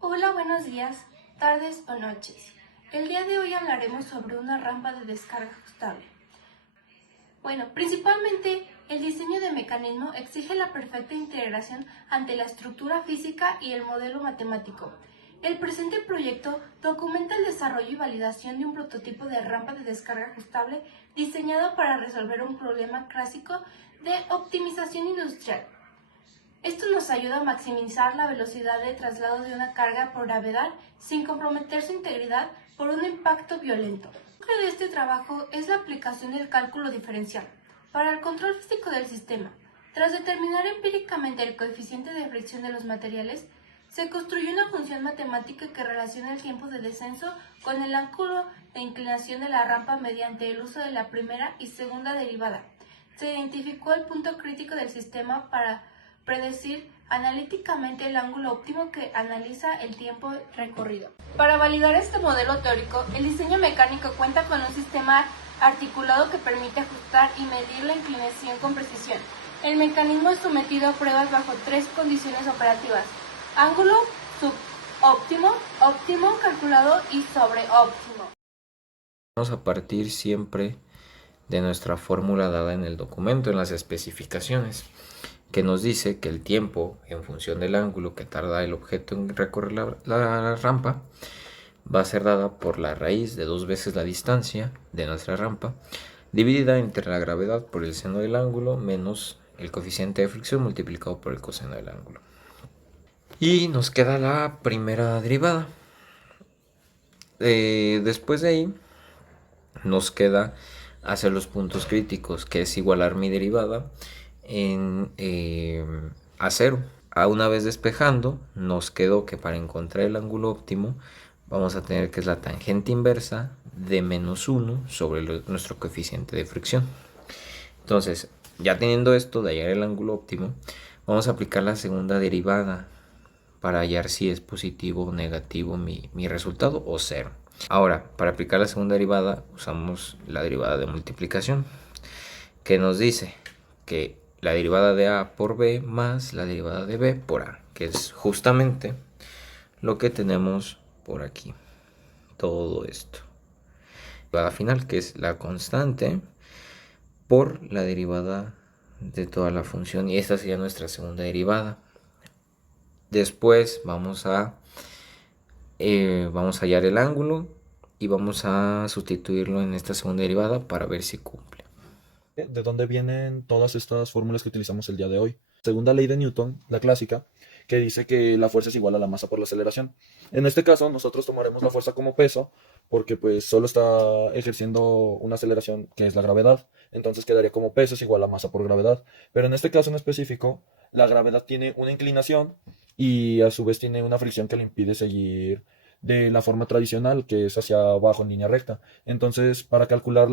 Hola, buenos días, tardes o noches. El día de hoy hablaremos sobre una rampa de descarga ajustable. Principalmente el diseño de mecanismo exige la perfecta integración ante la estructura física y el modelo matemático. El presente proyecto documenta el desarrollo y validación de un prototipo de rampa de descarga ajustable diseñado para resolver un problema clásico de optimización industrial. Esto nos ayuda a maximizar la velocidad de traslado de una carga por gravedad sin comprometer su integridad por un impacto violento. El núcleo de este trabajo es la aplicación del cálculo diferencial para el control físico del sistema. Tras determinar empíricamente el coeficiente de fricción de los materiales, se construyó una función matemática que relaciona el tiempo de descenso con el ángulo de inclinación de la rampa mediante el uso de la primera y segunda derivada. Se identificó el punto crítico del sistema para predecir analíticamente el ángulo óptimo que analiza el tiempo recorrido. Para validar este modelo teórico, el diseño mecánico cuenta con un sistema articulado que permite ajustar y medir la inclinación con precisión. El mecanismo es sometido a pruebas bajo tres condiciones operativas: ángulo, subóptimo, óptimo calculado y sobreóptimo. Vamos a partir siempre de nuestra fórmula dada en el documento, en las especificaciones, que nos dice que el tiempo en función del ángulo que tarda el objeto en recorrer la rampa va a ser dada por la raíz de 2 veces la distancia de nuestra rampa dividida entre la gravedad por el seno del ángulo menos el coeficiente de fricción multiplicado por el coseno del ángulo. Y nos queda la primera derivada. Después de ahí nos queda hacer los puntos críticos, que es igualar mi derivada a 0. Una vez despejando, nos quedó que para encontrar el ángulo óptimo vamos a tener que es la tangente inversa de menos 1 sobre nuestro coeficiente de fricción. Entonces, ya teniendo esto de hallar el ángulo óptimo, vamos a aplicar la segunda derivada para hallar si es positivo o negativo mi resultado o 0. Ahora, para aplicar la segunda derivada usamos la derivada de multiplicación, que nos dice que la derivada de A por B más la derivada de B por A, que es justamente lo que tenemos por aquí. Todo esto. La derivada final, que es la constante por la derivada de toda la función, y esta sería nuestra segunda derivada. Después vamos a hallar el ángulo y vamos a sustituirlo en esta segunda derivada para ver si cumple. ¿De dónde vienen todas estas fórmulas que utilizamos el día de hoy? Segunda ley de Newton, la clásica, que dice que la fuerza es igual a la masa por la aceleración. En este caso, nosotros tomaremos la fuerza como peso, porque pues solo está ejerciendo una aceleración que es la gravedad. Entonces quedaría como peso es igual a masa por gravedad. Pero en este caso en específico, la gravedad tiene una inclinación y a su vez tiene una fricción que le impide seguir de la forma tradicional, que es hacia abajo en línea recta. Entonces, para calcular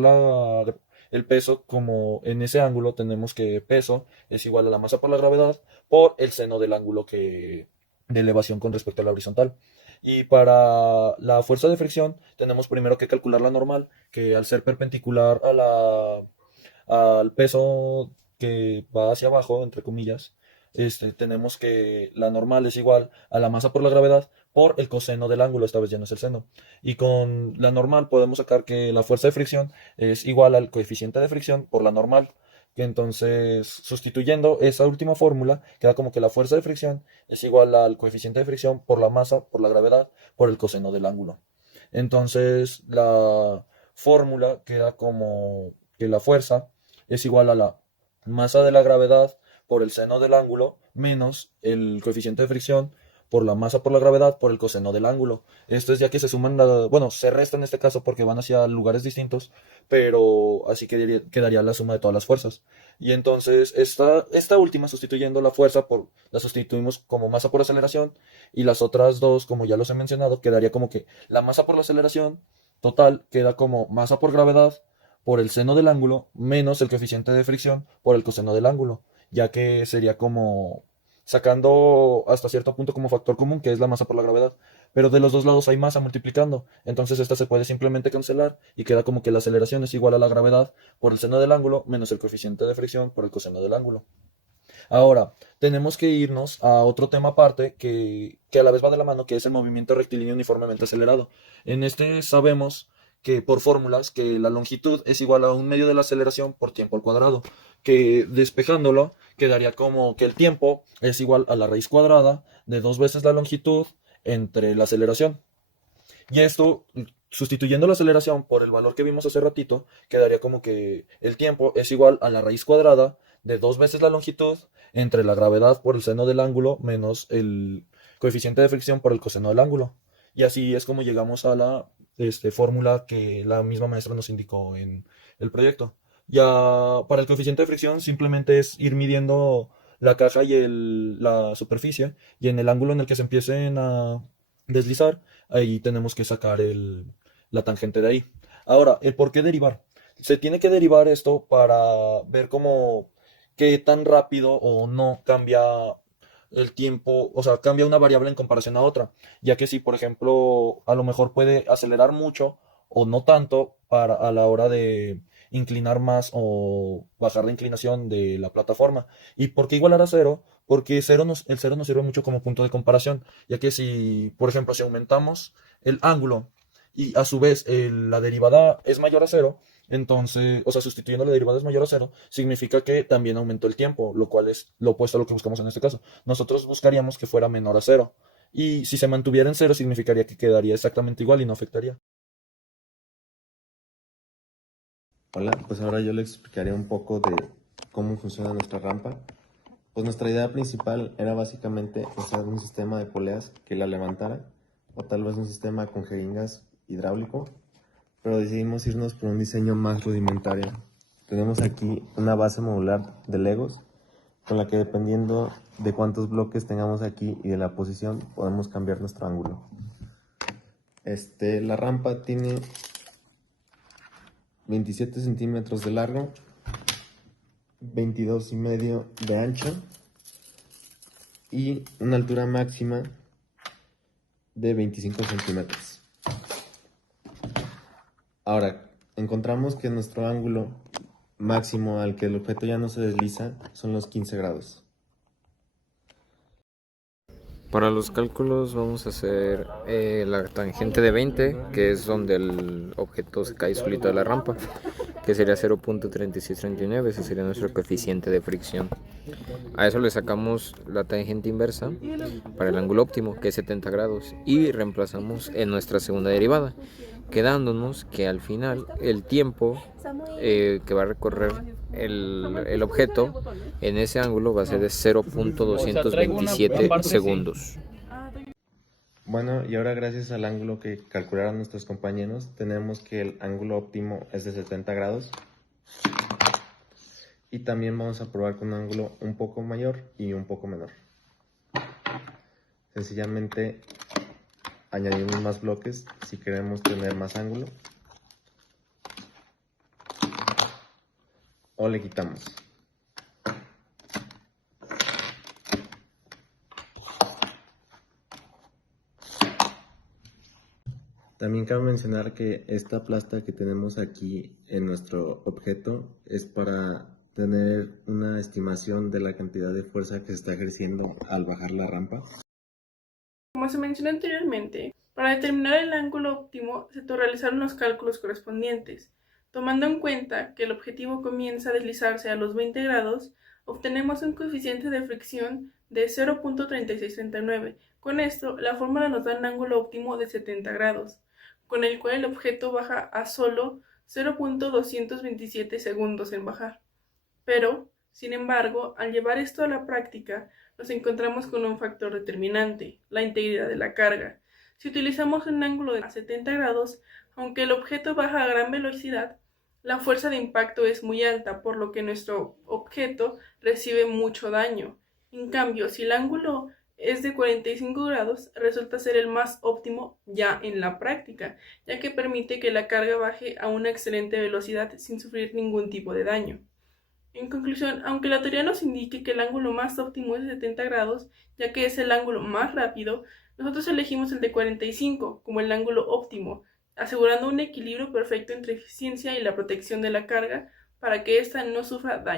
el peso, como en ese ángulo tenemos que peso es igual a la masa por la gravedad por el seno del ángulo de elevación con respecto a la horizontal. Y para la fuerza de fricción tenemos primero que calcular la normal, que al ser perpendicular al peso que va hacia abajo, entre comillas, tenemos que la normal es igual a la masa por la gravedad por el coseno del ángulo, esta vez ya no es el seno. Y con la normal podemos sacar que la fuerza de fricción es igual al coeficiente de fricción por la normal. Que entonces, sustituyendo esa última fórmula, queda como que la fuerza de fricción es igual al coeficiente de fricción por la masa, por la gravedad, por el coseno del ángulo. Entonces, la fórmula queda como que la fuerza es igual a la masa de la gravedad por el seno del ángulo menos el coeficiente de fricción por la masa por la gravedad por el coseno del ángulo. Esto es ya que se suman, bueno, se resta en este caso porque van hacia lugares distintos, pero así quedaría la suma de todas las fuerzas. Y entonces esta última, sustituyendo la fuerza la sustituimos como masa por aceleración, y las otras dos, como ya los he mencionado, quedaría como que la masa por la aceleración total queda como masa por gravedad por el seno del ángulo menos el coeficiente de fricción por el coseno del ángulo, ya que sería como sacando hasta cierto punto como factor común, que es la masa por la gravedad. Pero de los dos lados hay masa multiplicando, entonces esta se puede simplemente cancelar y queda como que la aceleración es igual a la gravedad por el seno del ángulo menos el coeficiente de fricción por el coseno del ángulo. Ahora, tenemos que irnos a otro tema aparte que a la vez va de la mano, que es el movimiento rectilíneo uniformemente acelerado. En este sabemos que por fórmulas que la longitud es igual a un medio de la aceleración por tiempo al cuadrado, que despejándolo quedaría como que el tiempo es igual a la raíz cuadrada de 2 veces la longitud entre la aceleración. Y esto, sustituyendo la aceleración por el valor que vimos hace ratito, quedaría como que el tiempo es igual a la raíz cuadrada de 2 veces la longitud entre la gravedad por el seno del ángulo menos el coeficiente de fricción por el coseno del ángulo. Y así es como llegamos a la fórmula que la misma maestra nos indicó en el proyecto. Ya para el coeficiente de fricción simplemente es ir midiendo la caja y la superficie, y en el ángulo en el que se empiecen a deslizar, ahí tenemos que sacar la tangente de ahí. Ahora, el por qué derivar. Se tiene que derivar esto para ver cómo qué tan rápido o no cambia el tiempo, o sea, cambia una variable en comparación a otra, ya que si, por ejemplo, a lo mejor puede acelerar mucho o no tanto a la hora de inclinar más o bajar la inclinación de la plataforma. ¿Y por qué igualar a cero? Porque el cero nos sirve mucho como punto de comparación, ya que si, por ejemplo, si aumentamos el ángulo y a su vez la derivada es mayor a cero, entonces, o sea, sustituyendo la derivada es mayor a cero, significa que también aumentó el tiempo, lo cual es lo opuesto a lo que buscamos en este caso. Nosotros buscaríamos que fuera menor a cero. Y si se mantuviera en cero, significaría que quedaría exactamente igual y no afectaría. Hola, pues ahora yo le explicaré un poco de cómo funciona nuestra rampa. Pues nuestra idea principal era básicamente usar un sistema de poleas que la levantara, o tal vez un sistema con jeringas hidráulico, pero decidimos irnos por un diseño más rudimentario. Tenemos aquí una base modular de Legos, con la que dependiendo de cuántos bloques tengamos aquí y de la posición, podemos cambiar nuestro ángulo. La rampa tiene 27 centímetros de largo, 22,5 de ancho y una altura máxima de 25 centímetros. Ahora, encontramos que nuestro ángulo máximo al que el objeto ya no se desliza son los 15 grados. Para los cálculos vamos a hacer la tangente de 20, que es donde el objeto se cae solito de la rampa, que sería 0.3639, ese sería nuestro coeficiente de fricción. A eso le sacamos la tangente inversa para el ángulo óptimo, que es 70 grados, y reemplazamos en nuestra segunda derivada, quedándonos que al final el tiempo que va a recorrer el objeto en ese ángulo va a ser de 0.227 segundos. Bueno, y ahora gracias al ángulo que calcularon nuestros compañeros, tenemos que el ángulo óptimo es de 70 grados. Y también vamos a probar con un ángulo un poco mayor y un poco menor. Sencillamente añadimos más bloques si queremos tener más ángulo, o le quitamos. También cabe mencionar que esta plasta que tenemos aquí en nuestro objeto es para tener una estimación de la cantidad de fuerza que se está ejerciendo al bajar la rampa. Como se mencionó anteriormente, para determinar el ángulo óptimo se realizaron los cálculos correspondientes. Tomando en cuenta que el objetivo comienza a deslizarse a los 20 grados, obtenemos un coeficiente de fricción de 0.3639. Con esto, la fórmula nos da un ángulo óptimo de 70 grados, con el cual el objeto baja a solo 0.227 segundos en bajar. Pero, sin embargo, al llevar esto a la práctica, nos encontramos con un factor determinante, la integridad de la carga. Si utilizamos un ángulo de 70 grados, aunque el objeto baja a gran velocidad, la fuerza de impacto es muy alta, por lo que nuestro objeto recibe mucho daño. En cambio, si el ángulo es de 45 grados, resulta ser el más óptimo ya en la práctica, ya que permite que la carga baje a una excelente velocidad sin sufrir ningún tipo de daño. En conclusión, aunque la teoría nos indique que el ángulo más óptimo es de 70 grados, ya que es el ángulo más rápido, nosotros elegimos el de 45 como el ángulo óptimo, asegurando un equilibrio perfecto entre eficiencia y la protección de la carga para que ésta no sufra daño.